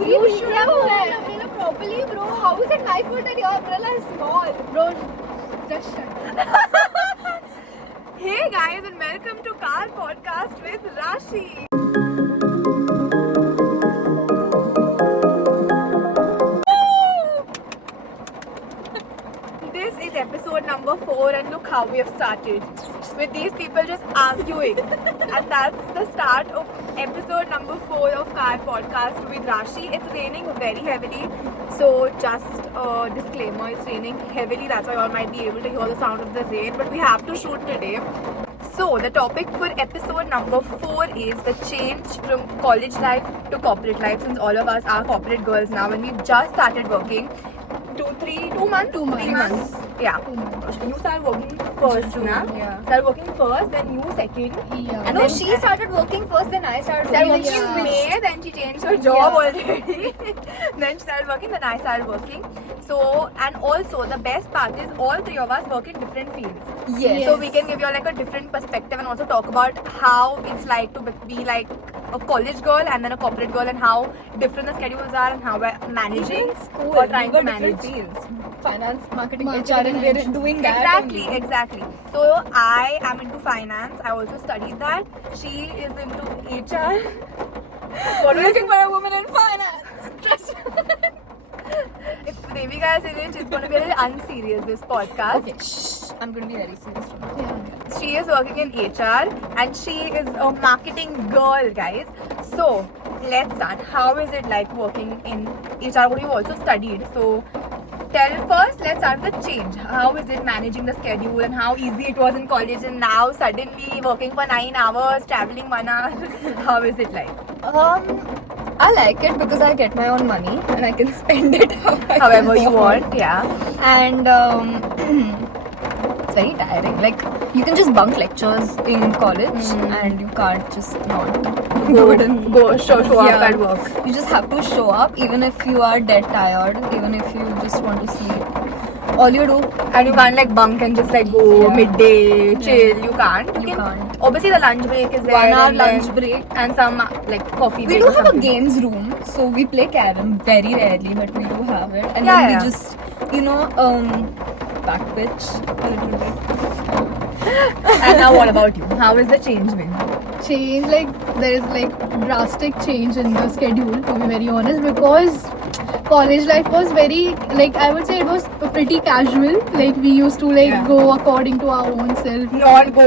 You should have worn an umbrella properly, bro. How is it my fault that your umbrella is small? Bro, just shut up. Hey guys, and welcome to Car Podcast with Rashi. This is episode number 4 and look how we have started. With these people just arguing. And that's the start of episode number 4 of Car Podcast with Rashi. It's raining very heavily. So just a disclaimer, it's raining heavily. That's why you all might be able to hear the sound of the rain. But we have to shoot today. So the topic for episode number 4 is the change from college life to corporate life, since all of us are corporate girls now and we've just started working. 2 months? 2 months. Yeah. 2 months. You started working first, na? Yeah. Started working first, then you second. Yeah. And No, then she started working first, then I started started working. working in Yeah. May, then she changed her job Yeah. already. Then she started working, then I started working. So, and also the best part is all 3 of us work in different fields. Yes. So we can give you like a different perspective and also talk about how it's like to be like a college girl and then a corporate girl and how different the schedules are and how we're managing School, or trying we to got manage. different fields. Finance, marketing, Marketing, HR, and we're management. doing that. Exactly. So I am into finance. I also studied that. She is into HR. What We're looking for a woman in finance. Trust me. If Devika is in it, it's going to be a little unserious, this podcast. Okay, shh. I'm gonna be very serious from now. Yeah. She is working in HR and she is a marketing girl, guys. So let's start. How is it like working in HR? What you've also studied. So let's start with the change. How is it managing the schedule and how easy it was in college and now suddenly working for 9 hours, traveling 1 hour? How is it like? I like it because I get my own money and I can spend it However you want, yeah. And it's very tiring. Like you can just bunk lectures in college and you can't just not do it. Show up Yeah. at work. You just have to show up even if you are dead tired, even if you just want to sleep. All you do, And you can't like bunk and just like go Yeah. midday, chill. You can't. You can't. Obviously, the lunch break is there. 1 hour and lunch then- break. and some like coffee We break. do or have a something. games room, so we play carom very rarely, but we do have it. And Yeah, then yeah. we just, back pitch a little bit. And now, what about you? How is the change been? Change, like there is like drastic change in the schedule, to be very honest, because college life was very, like I would say it was pretty casual. Like we used to like Yeah. go according to our own self. Not go.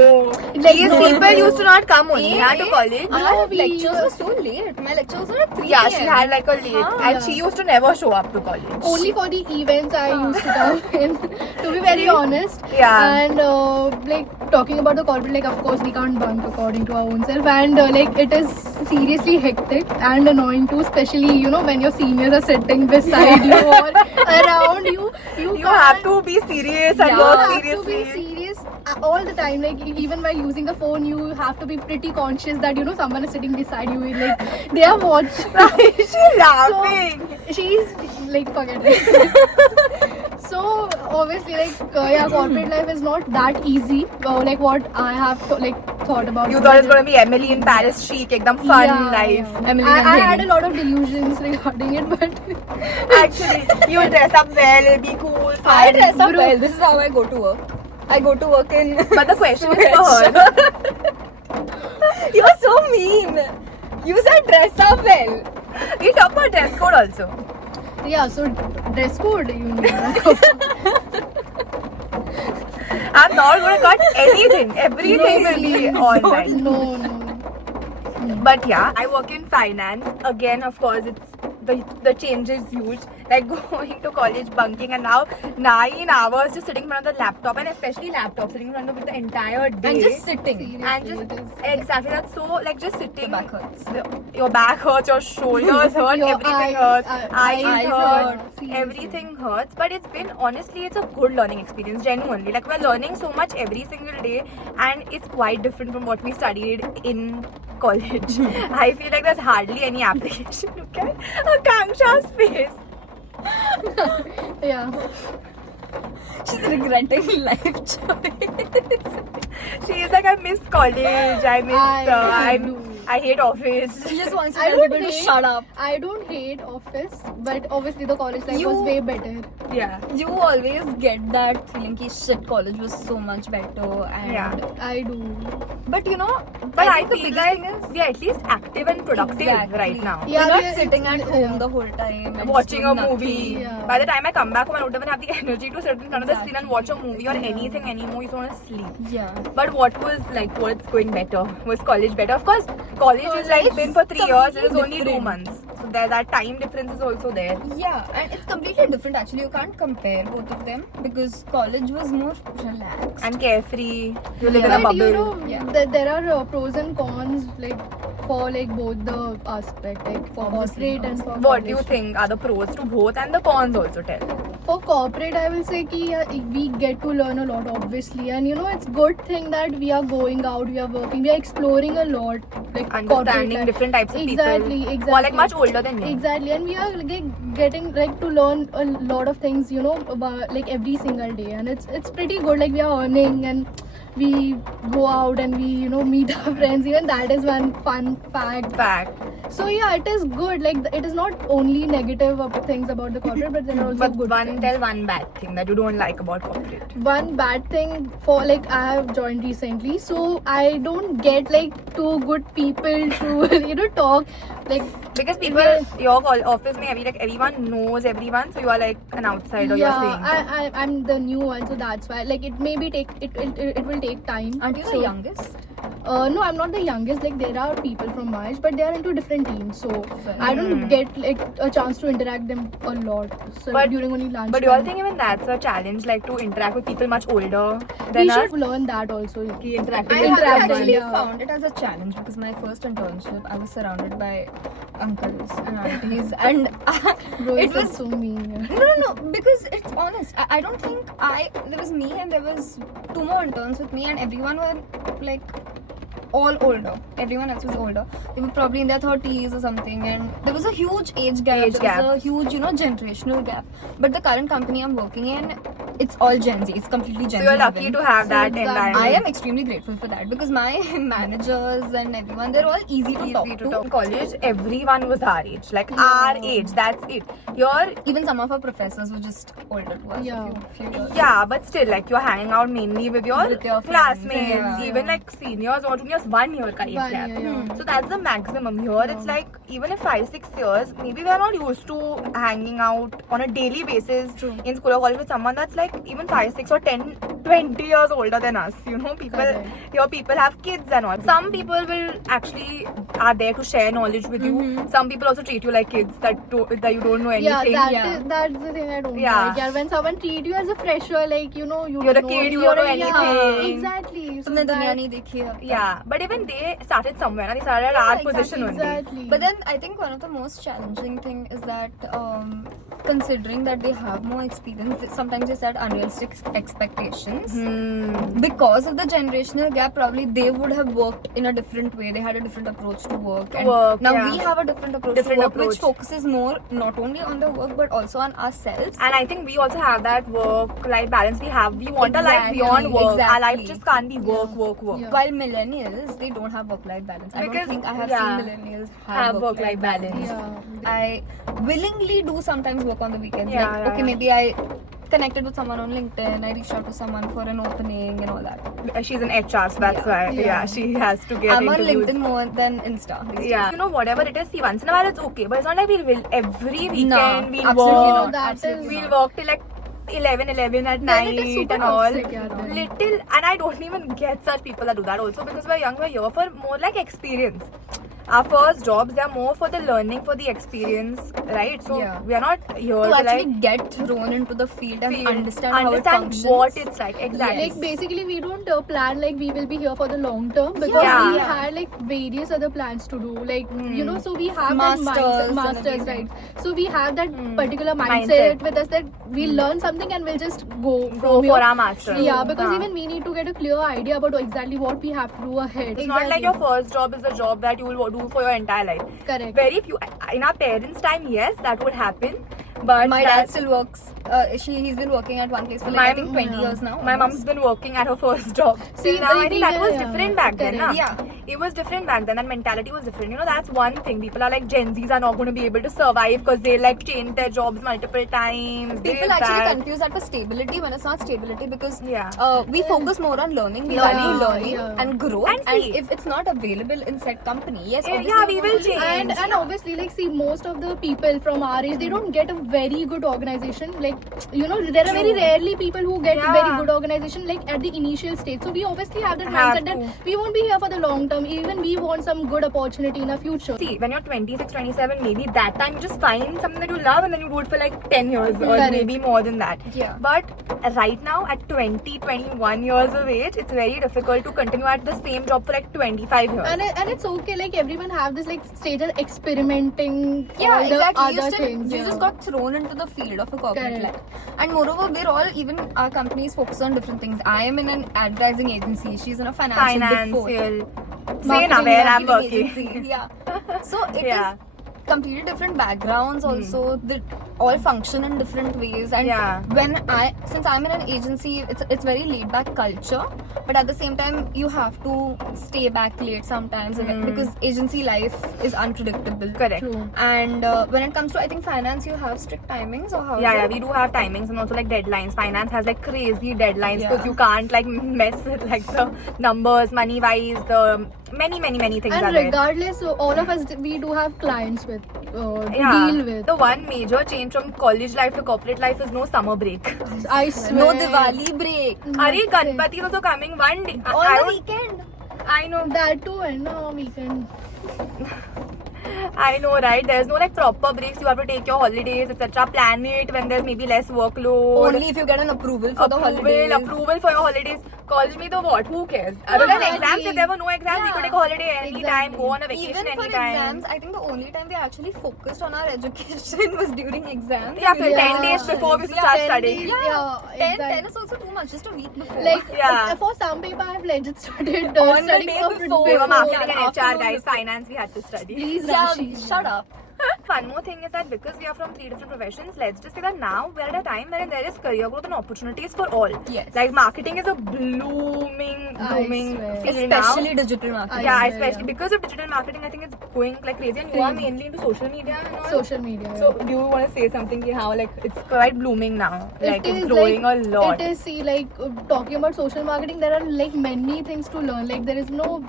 Like, These no, people no. used to not come only to college. Our we- lectures were so late. My lectures were at 3 Yeah, she had like a late, Ah. and she used to never show up to college. Only for the events I used to come in, to be very honest. Yeah. And like talking about the corporate, like of course we can't bunk according to our own self, and like it is seriously hectic and annoying too, especially when your seniors are sitting beside you or around you. You can't- have to be serious and you work have to be seriously. serious all the time. Like even while using the phone, you have to be pretty conscious that someone is sitting beside you. Like they are watching. She's laughing. She's like forget it. So obviously corporate life is not that easy. Like what I have thought about. You thought it was gonna be Emily in Paris chic, ekdam fun life. Yeah. Emily I and had a Jamie. lot of delusions regarding it, but Actually, you dress up well, be cool, fun. I dress up Bro. well. This is how I go to work. I go to work in. But the question is for her. You're so mean. You said dress up well. We talk about dress code also. yeah. So dress code, I'm not gonna cut anything. Everything will be alright. no. But yeah, I work in finance. Again, of course, it's the change is huge. Like going to college, bunking, and now 9 hours just sitting in front of the laptop, and especially laptop, sitting in front of it the entire day. And just sitting. And just Seriously, it is. exactly, that's so like just sitting. The back hurts. Your back hurts, your shoulders hurt, Your everything eyes- hurts, eyes eyes hurt. hurt, Seriously. everything hurts. But it's been honestly, it's a good learning experience. Genuinely, like we're learning so much every single day, and it's quite different from what we studied in college. I feel like there's hardly any application. Look at Akanksha's face. Yeah. She's regretting life choice. She is like, I miss college. I miss. I I'm do. I hate office. She just wants to I tell don't people to hate- shut up. I don't hate office, but obviously the college life You- was way better. Yeah. You always get that feeling that shit, college was so much better. And Yeah. I do. But you know, But I think the feel biggest like thing is we are at least active and productive Exactly. right now. Yeah, we're not we are- sitting at it's- home yeah. the whole time and Watching just a doing movie. nothing. Yeah. By the time I come back home, I don't even have the energy to sit in front of the screen and watch a movie or Yeah. anything anymore. You just want to sleep. Yeah. But what's going better? Was college better? Of course, college is like It's been for 3 years. It is completely only 2 different. months. So that time difference is also there. Yeah, and it's completely different actually. You can't compare both of them because college was more relaxed. And carefree. You live in Yeah. a But bubble. you know, Yeah. there are pros and cons for both the aspect, for Obviously, corporate and for What do you college. think are the pros to both and the cons also tell? For corporate, I will say we get to learn a lot, obviously, and it's good thing that we are going out, we are working, we are exploring a lot, corporate Understanding life. different types of Exactly, people. exactly. Who are like much older than you. Exactly, and we are getting to learn a lot of things, about, every single day, and it's pretty good. We are earning and we go out and we meet our friends. Even that is one fun fact. Fact. So yeah, it is good. It is not only negative things about the corporate, but there are also But good things. tell one bad thing that you don't like about corporate. One bad thing for I have joined recently, so I don't get two good people to talk Because people, your office may everyone knows everyone, so you are like an outsider. You're saying. I'm the new one, so that's why it may be it will take time. Aren't you So- the youngest? No, I'm not the youngest. There are people from my age, but they are into different teams, so Fair. I don't get a chance to interact them a lot. So But- during only lunch. But do you all think even that's a challenge, to interact with people much older we than us? should learn that also? Interacting I with Interact, have actually yeah. found it as a challenge because my first internship, I was surrounded by uncles and aunties, and Bro, it you're was so mean. no, because it's honest. I don't think there was me and there was 2 more interns with me, and everyone were all older. Everyone else was older. They were probably in their 30s or something, and there was a huge age gap. There was a huge, generational gap. But the current company I'm working in, it's all Gen Z. It's completely Gen So Z. you're lucky driven. to have So that it's that- environment. I am extremely grateful for that because my managers and everyone, they're all easy to talk to. In college, everyone was our age, our age. That's it. You're Even some of our professors were just older to us. Yeah. A few years. yeah, but still, you're hanging out mainly with your friends, classmates, yeah. even seniors or juniors, 1 year ka age 1 gap. year, yeah. So that's the maximum. Here it's even if 5-6 years, maybe we are not used to hanging out on a daily basis in school or college with someone that's even 5-6 or 10-20 years older than us. People Correct. your people have kids and all. Some people will actually are there to share knowledge with you. Some people also treat you like kids that you don't know anything. Yeah, that's the thing I don't Yeah. like. Yeah, when someone treat you as a fresher, You're a kid, you don't know anything. Exactly. So तुमने दुनिया that- नहीं देखी है अब तक. Yeah, but even they started somewhere. They started at our position only. Exactly. But then I think one of the most challenging thing is that considering that they have more experience, sometimes they set unrealistic expectations. Because of the generational gap, probably they would have worked in a different way. They had a different approach to work. And now yeah. we have a different approach Different to work, approach. which focuses more not only on the work but also on ourselves. And I think we also have that work-life balance. We want a life Exactly, beyond work. Our life exactly. just can't be work. Yeah. While millennials, they don't have work-life balance. I Because, don't think I have yeah, seen millennials have have work-life balance. Yeah. I willingly do sometimes work on the weekends. Yeah, Like, yeah, okay, yeah. maybe I connected with someone on LinkedIn, I reached out to someone for an opening and all that. She's an HR, so that's Yeah. why. Yeah. Yeah, she has to get I'm on interviews. LinkedIn more than Insta. these days. Yeah, whatever it is, see, once in a while it's okay, but it's not like we'll every weekend No, we'll absolutely work. not. That Absolutely is- We'll not. work till 11 at Then night it is super and all. toxic, yeah, then. Little, and I don't even get such people that do that also because we're young, we're here for more experience. Our first jobs, they're more for the learning, for the experience, right? So Yeah. we are not here To to actually get thrown into the field and understand how it functions. what it's like. Exactly. Basically we don't plan we will be here for the long term because Yeah. we had various other plans to do so we have Masters that mindset, and masters, everything. right? So we have that particular Mindset. mindset with us that we'll learn something and we'll just go Go from for here. our masters. Yeah, because Huh. even we need to get a clear idea about exactly what we have to do ahead. It's not like your first job is a job that you will do for your entire life. Correct. Very few. In our parents' time, yes, that would happen. But My dad still works he's been working at one place for like I think 20 years now. My mom's been working at her first job. See, Now I we think that was were- different back then. correct. Na? Yeah. It was different back then. That mentality was different. You know, that's one thing. People are like, Gen Zs are not going to be able to survive because they like change their jobs multiple times. People this, actually that. confuse that for stability when it's not stability because Yeah. we focus more on learning, we Yeah, value learning yeah. and growth. And And see- if it's not available in said company, yes, Yeah, obviously we you're will going to- change. And obviously, like, see, most of the people from our age, they don't get a very good organization. Like, you know, there are very True. rarely people who get Yeah. very good organization, like, at the initial stage. So we obviously have that Have mindset that to. we won't be here for the long term. Even we want some good opportunity in the future. See, when you're 26, 27, maybe that time you just find something that you love and then you do it for like 10 years or Correct. maybe more than that. Yeah. But right now, at 20, 21 years of age, it's very difficult to continue at the same job for like 25 years. And it's okay, like, everyone have this, like, stage of experimenting Yeah, all the exactly. other You things. just yeah. got thrown into the field of a corporate Correct. life. And moreover, we're all, even our companies focus on different things. I am in an advertising agency. She's in a financial Big Four. Financial. Say Marketing, now where I'm Marketing working. agency. Yeah. So it is Yeah. completely different backgrounds also. They all function in different ways. And Yeah. since I'm in an agency, it's very laid back culture. But at the same time, you have to stay back late sometimes because agency life is unpredictable. Correct. True. And when it comes to, I think, finance, you have strict timings or how? Yeah, is yeah, it? we do have timings and also like deadlines. Finance has like crazy deadlines because Yeah. you can't like mess with like the numbers, money wise, the many things are And there. regardless, so all of us, we do have clients with to Yeah, deal with. the one major change from college life to corporate life is no summer break. I swear. No Diwali break. Are Nothing. Ganpati is also coming one day. On I the don't- weekend. I know, That too, and no weekend. I know, right? There's no like proper breaks. You have to take your holidays, etc. Plan it when there's maybe less workload. Only if you get an approval for the approval, holidays. approval for your holidays. College me the what? Who cares? Other than exactly. exams, if there were no exams, we Yeah. could take a holiday anytime, Exactly. go on a vacation Even for anytime. exams, I think the only time we actually focused on our education was during exams. Yeah, for Yeah. 10 days before we Yeah, start 10 studying. days. Yeah, Yeah, 10 exactly. is also too much, just a week before. Like, Yeah. for some people, I've legit started On the studying day for before. We were marketing Yeah, and HR afternoon guys, before. finance we had to study. Please, yeah, Rashi. shut up. One more thing is that because we are from 3 different professions, let's just say that now we're at a time wherein there is career growth and opportunities for all. Yes. Like marketing is a blooming I field swear. now. Especially digital marketing. Yeah, swear, especially yeah. because of digital marketing, I think it's going like crazy. And you are Crazy. mainly into social media and all. Social media. So do you want to say something ki how like it's quite blooming now? Like It it's is growing like, a lot. It is, see, like, talking about social marketing, there are like many things to learn. Like, there is no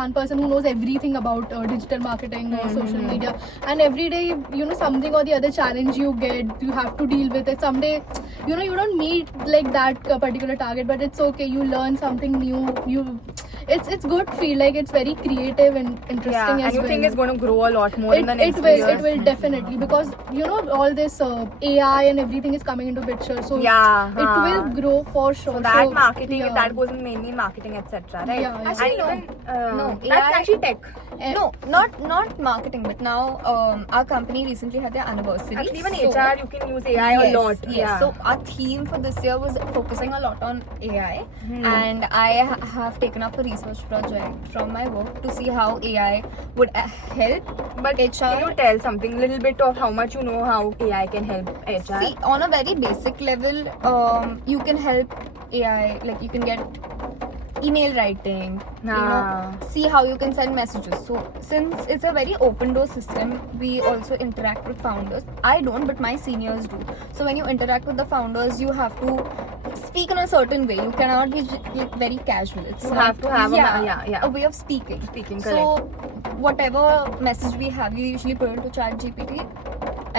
one person who knows everything about digital marketing or social media. And every day, you know, something or the other challenge you get, you have to deal with it. Someday, you know, you don't meet like that particular target, but it's okay. You learn something new. It's good feel, like it's very creative and interesting Yeah, as and you well. think it's going to grow a lot more in the next It few will, years. it will definitely, because you know all this AI and everything is coming into picture, so Yeah, it will grow for sure. So that marketing, yeah. that goes in mainly marketing, etc. Right? Yeah, yeah. Actually, And no. even No, that's AI actually tech. No, not marketing, but now our company recently had their anniversary. Actually, even so- HR, you can use AI yes, a lot. Yes. Yeah. So our theme for this year was focusing a lot on AI, and I have taken up a research project from my work to see how AI would help. but HR. can you tell something, little bit of how much you know how AI can help HR? See, on a very basic level, you can help AI, like you can get email writing, you Ah. know, see how you can send messages. So since it's a very open door system, we also interact with founders. I don't, but my seniors do. So when you interact with the founders, you have to speak in a certain way. You cannot be like very casual. It's You not- have to have a way of speaking. Speaking, So whatever message we have, you usually put into ChatGPT,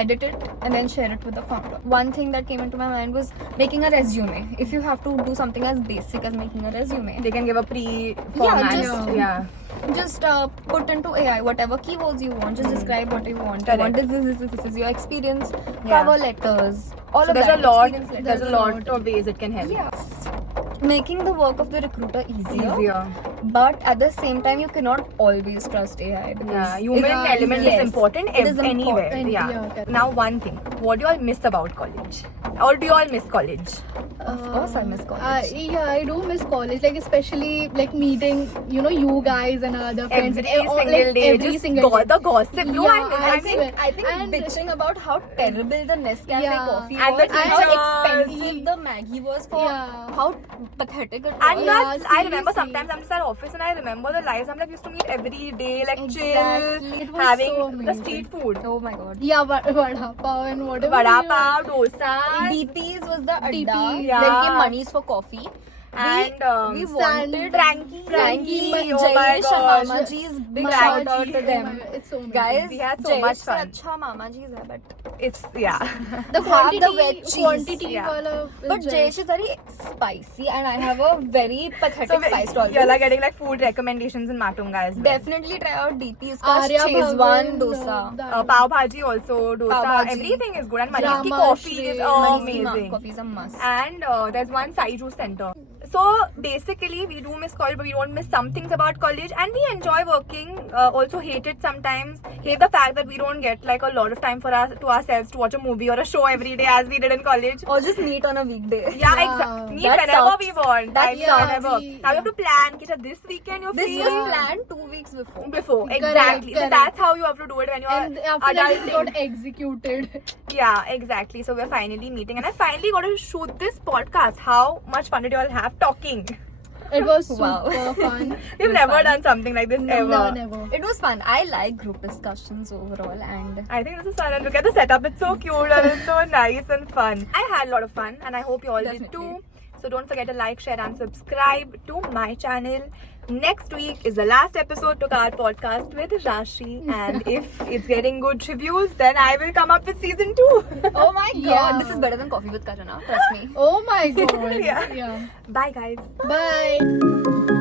edit it, and then share it with the founder. One thing that came into my mind was making a resume. If you have to do something as basic as making a resume, They can give a pre-format. just- Yeah. just put into AI whatever keywords you want. Just describe what you want. You want Correct. this is your experience. Yeah. Cover letters. All So of there's that. a lot. experience letters. There's a lot of ways it can help. Yeah. Making the work of the recruiter easier. Easier. But at the same time, you cannot always trust AI because Yeah, human Yeah, element yes, is important it is anywhere. important. Yeah. Yeah, correct. Now one thing, what do you all miss about college? Or do you all miss college? Of course I miss college. Yeah, I do miss college. Like especially like meeting, you know, you guys and other friends. Every and all, single like, day, every just single day. the gossip. No, Yeah, I I miss. think And- bitching about how terrible the Nescafe Yeah. coffee And was the and how teachers. expensive the Maggie was for Yeah. how pathetic it was. And Yeah, that, I remember seriously. sometimes I'm just at office and I remember the lives. I'm like, used to meet every day, like Exactly. chill, It was having so the amazing. street food. Oh my god. Yeah, vada pav and whatever. Vada you- pav, dosa, DP's was the adda. DP's, yeah. Like give monies for coffee. and We Sand- wanted Frankie. Frankie, Oh my Jayesh and gosh. Mama G's. Big Mama shout out G's, to oh them. my God, it's so amazing. Guys, We had so Jayesh much से fun. अच्छा Mama G's है, but It's, yeah. the have quantity, the wet cheese. quantity Yeah. wala is but just- Jayesh is very spicy and I have a very pathetic So spice tolerance. you're like getting like food recommendations in Matunga as well. Definitely try out DP's ka Arya Szechuan Bhavan, dosa. that- Pav bhaji also, dosa, Pav bhaji. everything is good. And Manish ki Rama coffee Shri. is Manisi amazing. coffee is a must. And there's one Sai Juice Center. So basically, we do miss college, but we don't miss some things about college. And we enjoy working. Also hate it sometimes. Hate the fact that we don't get like a lot of time for us to ourselves to watch a movie or a show every day as we did in college. Or just meet on a weekday. Yeah, Yeah. exactly. Meet That whenever sucks. we want. That I mean, sucks. whenever. Now we have to plan. Kisha, this weekend you're This free. was planned 2 weeks before. Before, Correct, exactly. So correct. that's how you have to do it when you're and after that it adulting. got executed. Yeah, exactly. So we're finally meeting, and I finally got to shoot this podcast. How much fun did you all have talking? It was super Wow. fun. We've was never fun. done something like this ever. No, never. It was fun. I like group discussions overall and I think this is fun, and look at the setup. It's so cute and it's so nice and fun. I had a lot of fun, and I hope you all did Definitely. too. So don't forget to like, share, and subscribe to my channel. Next week is the last episode to our podcast with Rashi, and if it's getting good reviews, then I will come up with season 2. oh my god, Yeah. this is better than coffee with Karana. Trust me. Oh my god. Yeah. Yeah. Bye, guys. Bye.